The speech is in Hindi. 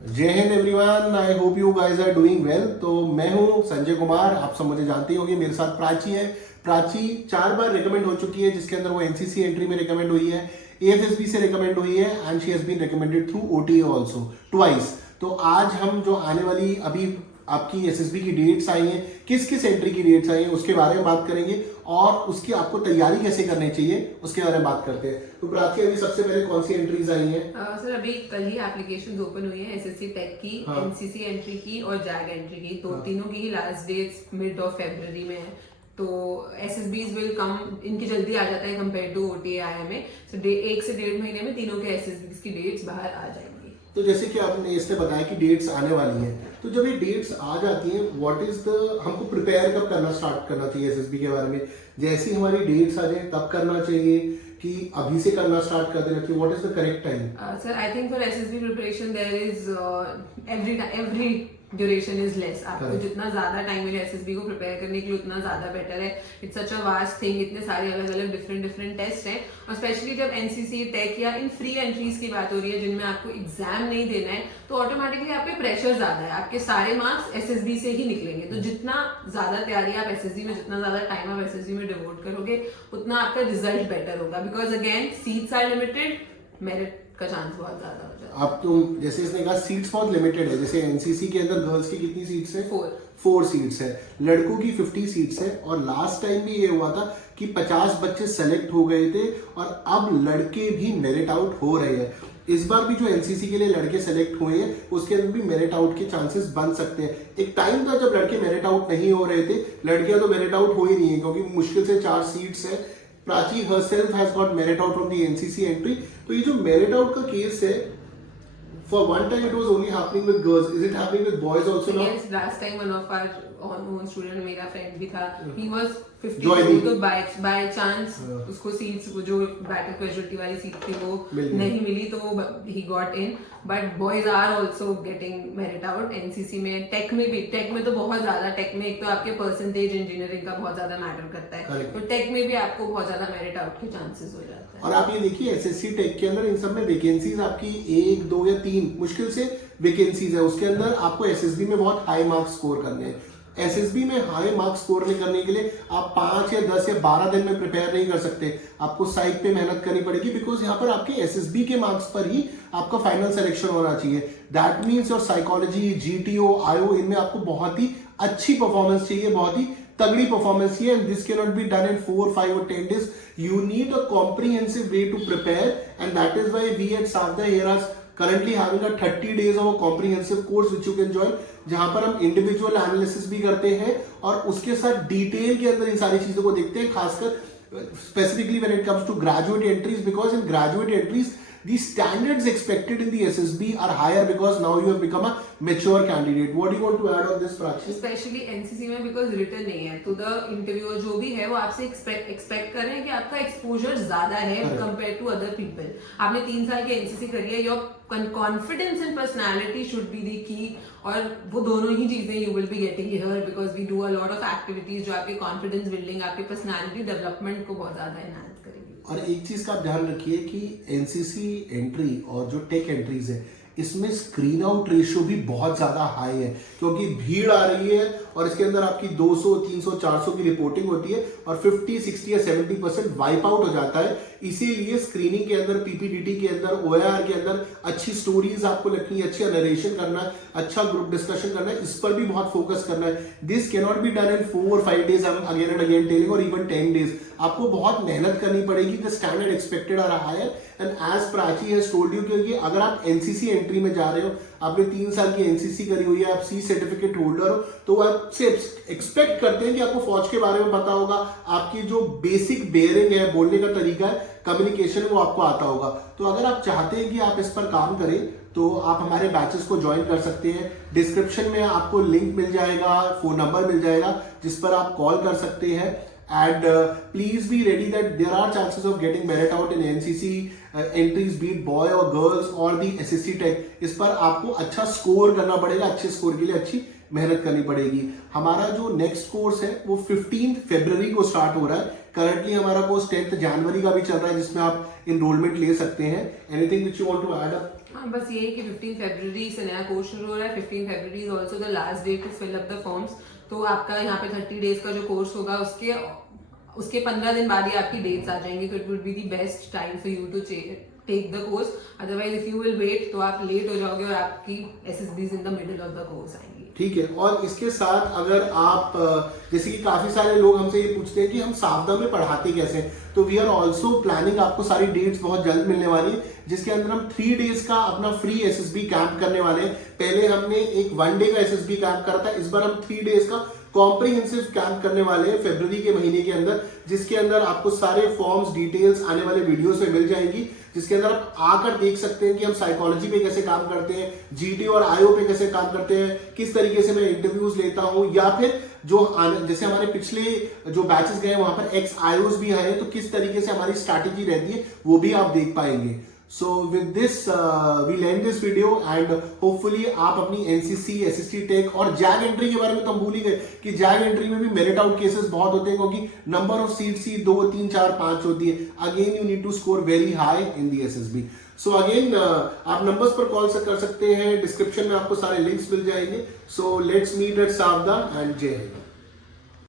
जय हिंद everyone, I hope you guys are doing well. तो मैं हूं संजय कुमार, आप सब मुझे जानते ही होंगे। मेरे साथ प्राची है। प्राची 4 बार रिकमेंड हो चुकी है, जिसके अंदर वो एनसीसी एंट्री में रिकमेंड हुई है, एएफएसबी से रिकमेंड हुई है and she has been recommended through OTA also twice. तो आज हम जो आने वाली अभी आपकी एसएसबी की डेट्स आई हैं, किस किस एंट्री की डेट्स आई हैं उसके बारे में बात करेंगे और उसकी आपको तैयारी कैसे करनी चाहिए उसके बारे में बात करते हैं। तो प्राची, अभी सबसे पहले कौन सी एंट्रीज आई हैं? सर अभी कल ही एप्लीकेशंस ओपन हुई है एसएससी टेक की, हाँ। एनसीसी एंट्री की और जैग एंट्री की। तो हाँ। तीनों की ही लास्ट डेट्स मिड ऑफ फरवरी में है। तो एसएसबीज विल कम, इनकी जल्दी आ जाता है कंपेयर टू ओटीआई में। सो 1 से 1.5 महीने में तीनों के एसएसबीज की डेट्स बाहर आ जाएंगी। तो जैसे कि आपने इसने बताया कि डेट्स आने वाली हैं, तो जब ये डेट्स आ जाती हैं, व्हाट इज द, हमको प्रिपेयर कब करना स्टार्ट करना चाहिए एसएसबी के बारे में? जैसे ही हमारी डेट्स आ जाए तब करना चाहिए कि अभी से करना स्टार्ट कर देना चाहिए? What is the correct time? Sir I think for SSB preparation there is every duration is less. आपको जितना ज्यादा टाइम मिले एसएसबी को प्रिपेयर करने के लिए उतना ज्यादा बेटर है। It's such a vast thing, इतने सारे अलग अलग डिफरेंट टेस्ट हैं। और स्पेशली जब एनसीसी टेक या इन फ्री एंट्रीज की बात हो रही है जिनमें आपको एग्जाम नहीं देना है, तो ऑटोमेटिकली आप पे प्रेशर ज्यादा है। आपके सारे मार्क्स एसएसबी से ही निकलेंगे। तो जितना ज्यादा तैयारी आप एसएसबी में, जितना ज्यादा टाइम आप एसएसबी में डिवोट करोगे, उतना आपका रिजल्ट बेटर होगा। Because again seats are limited, merit का चांस बहुत ज्यादा हो जाता है। अब तो जैसे इसने कहा सीट्स बहुत लिमिटेड है। जैसे एनसीसी के अंदर गर्ल्स की कितनी सीट्स है? 4 सीट्स है। लड़कों की 50 सीट्स है। और लास्ट टाइम भी ये हुआ था कि 50 बच्चे सेलेक्ट हो गए थे और अब लड़के भी मेरिट आउट हो रहे हैं। इस बार भी जो एनसीसी के लिए लड़के सेलेक्ट हुए हैं उसके अंदर भी मेरिट आउट के चांसेस बन सकते हैं। एक टाइम था जब लड़के मेरिट आउट नहीं हो रहे थे, लड़कियां तो मेरिट आउट हो ही नहीं है क्योंकि मुश्किल से 4 सीट्स है। Prachi herself has got merit out from the NCC entry। तो ये जो merit out का केस है, for one time it was only happening with girls. Is it happening with boys also now? Yes, last time one of our own student, मेरा friend भी था, he was 52, Joining। तो by chance उसको सीट्स, जो बैटल कैजुअलिटी वाली सीट थी वो नहीं मिली, तो he got in। But boys are also getting merit out NCC में। टेक में भी, टेक में तो बहुत ज्यादा, टेक में एक तो आपके परसेंटेज इंजीनियरिंग का बहुत ज्यादा मैटर करता है, तो टेक में भी आपको बहुत ज्यादा मेरिट आउट के चांसेस हो जाता है। और आप ये देखिए एसएससी टेक के अंदर इन सब में वैकेंसीज आपकी 1, 2 या 3 मुश्किल से वैकेंसीज है। उसके अंदर आपको एसएसबी में बहुत हाई मार्क्स स्कोर करने हैं। एसएसबी में हाई मार्क्स स्कोर करने के लिए आप 5 या 10 या 12 दिन में प्रिपेयर नहीं कर सकते। आपको साइट पे मेहनत करनी पड़ेगी, बिकॉज यहाँ पर आपके एसएसबी के मार्क्स पर ही आपका फाइनल सिलेक्शन होना चाहिए। That means your psychology, GTO, IO, इनमें आपको बहुत ही अच्छी परफॉर्मेंस चाहिए, बहुत ही तगड़ी परफॉर्मेंस चाहिए। And this can not be done in 4, 5 और 10 days। You need a comprehensive way to prepare, and that is why we at Savda here are currently having a 30 days of a comprehensive course which you can join, जहां पर हम इंडिविजुअल एनालिसिस भी करते हैं और उसके साथ डिटेल के अंदर इन सारी चीजों को देखते हैं, खासकर specifically when it comes to graduate entries, because in graduate entries the standards expected in the SSB are higher because now you have become a mature candidate. What do you want to add on this, Prachi? Specially NCC में बिकॉज रिटर्न नहीं है, तो द इंटरव्यू जो भी है वो आपसे एक्सपेक्ट कर रहे हैं कि आपका एक्सपोजर ज्यादा है कंपेयर टू अदर पीपल। आपने 3 साल की एनसीसी करी है, your confidence and personality should be the key, और वो दोनों ही चीजें you will be getting here because we do a lot of activities जो आपके कॉन्फिडेंस बिल्डिंग, आपके पर्सनैलिटी डेवलपमेंट को बहुत ज्यादा एनहांस करेगी। और एक चीज का आप ध्यान रखिए कि एनसीसी एंट्री और जो टेक एंट्रीज है इसमें स्क्रीन आउट रेशियो भी बहुत ज्यादा हाई है, क्योंकि भीड़ आ रही है और इसके अंदर आपकी 200, 300, 400 की रिपोर्टिंग होती है और 50, 60 या 70% वाइप आउट हो जाता है। इसीलिए स्क्रीनिंग के अंदर, पीपीडीटी के अंदर, ओएआर के अंदर अच्छी स्टोरीज आपको लिखनी है, अच्छा नरेशन करना है, अच्छा ग्रुप डिस्कशन करना है, इस पर भी बहुत फोकस करना है। This can not be done in 4 or 5 days, again and again telling, और इवन 10 days। आपको बहुत मेहनत करनी पड़ेगी। The standard expected are higher and as Prachi has told you, क्योंकि अगर आप एनसीसी एंट्री में जा रहे हो, आपने 3 साल की एनसीसी करी हुई है, आप सी सर्टिफिकेट होल्डर हो, तो आपसे एक्सपेक्ट करते हैं कि आपको फौज के बारे में पता होगा, आपकी जो बेसिक बेयरिंग है, बोलने का तरीका है, कम्युनिकेशन वो आपको आता होगा। तो अगर आप चाहते हैं कि आप इस पर काम करें तो आप हमारे बैचेस को ज्वाइन कर सकते हैं। डिस्क्रिप्शन में आपको लिंक मिल जाएगा, फोन नंबर मिल जाएगा जिस पर आप कॉल कर सकते हैं। And please be ready that there are chances of getting merit out in NCC entries, be it boy or girls or the SSC Tech। इस पर आपको अच्छा स्कोर करना पड़ेगा, अच्छे स्कोर के लिए अच्छी मेहनत करनी पड़ेगी। हमारा जो नेक्स्ट कोर्स है वो 15 फरवरी को स्टार्ट हो रहा है। करंटली हमारा कोर्स 10 जनवरी का भी चल रहा है जिसमें आप इनरोलमेंट ले सकते हैं। Anything which you want to add up? हाँ बस ये है कि 15 फरवरी से नया कोर्स शुरू हो रहा है. 15 February is also the last date to fill up the forms. तो आपका यहाँ पे 30 डेज का जो कोर्स होगा उसके 15 दिन बाद ही आपकी डेट्स आ जाएंगी. तो it would be the best time for you to take the course. Otherwise if you will wait तो आप लेट हो जाओगे और आपकी SSBs in the middle of the course आएंगी. ठीक है. और इसके साथ अगर आप जैसे कि काफी सारे लोग हमसे ये पूछते हैं कि हम सावधा में पढ़ाते कैसे, तो वी आर ऑल्सो प्लानिंग, आपको सारी डेट्स बहुत जल्द मिलने वाली है, जिसके अंदर हम 3 डेज का अपना फ्री SSB कैंप करने वाले हैं. पहले हमने एक 1 डे का SSB कैंप करा था, इस बार हम 3 डेज का कॉम्प्रिहेंसिव कैंप करने वाले हैं फरवरी के महीने के अंदर, जिसके अंदर आपको सारे फॉर्म्स डिटेल्स आने वाले वीडियोस में मिल जाएंगी, जिसके अंदर आप आकर देख सकते हैं कि हम साइकोलॉजी पे कैसे काम करते हैं, GT और IO पे कैसे काम करते हैं, किस तरीके से मैं इंटरव्यूज लेता हूं, या फिर जो जैसे हमारे पिछले जो बैचेस गए वहां पर ex IOs भी आए, तो किस तरीके से हमारी स्ट्रैटेजी रहती है वो भी आप देख पाएंगे. So with this we'll end this video and hopefully आप अपनी NCC, SST टेक और JAG एंट्री के बारे में तो हम भूल ही गए कि JAG एंट्री में भी मेरिट आउट केसेस बहुत होते हैं, क्योंकि नंबर ऑफ सीट्स ही 2, 3, 4, 5 होती है. Again you need to score very high in the SSB. So again आप नंबर्स पर कॉल कर सकते हैं, डिस्क्रिप्शन में आपको सारे लिंक्स मिल जाएंगे. सो लेट्स मीट एट सावधा एंड जय हिंद.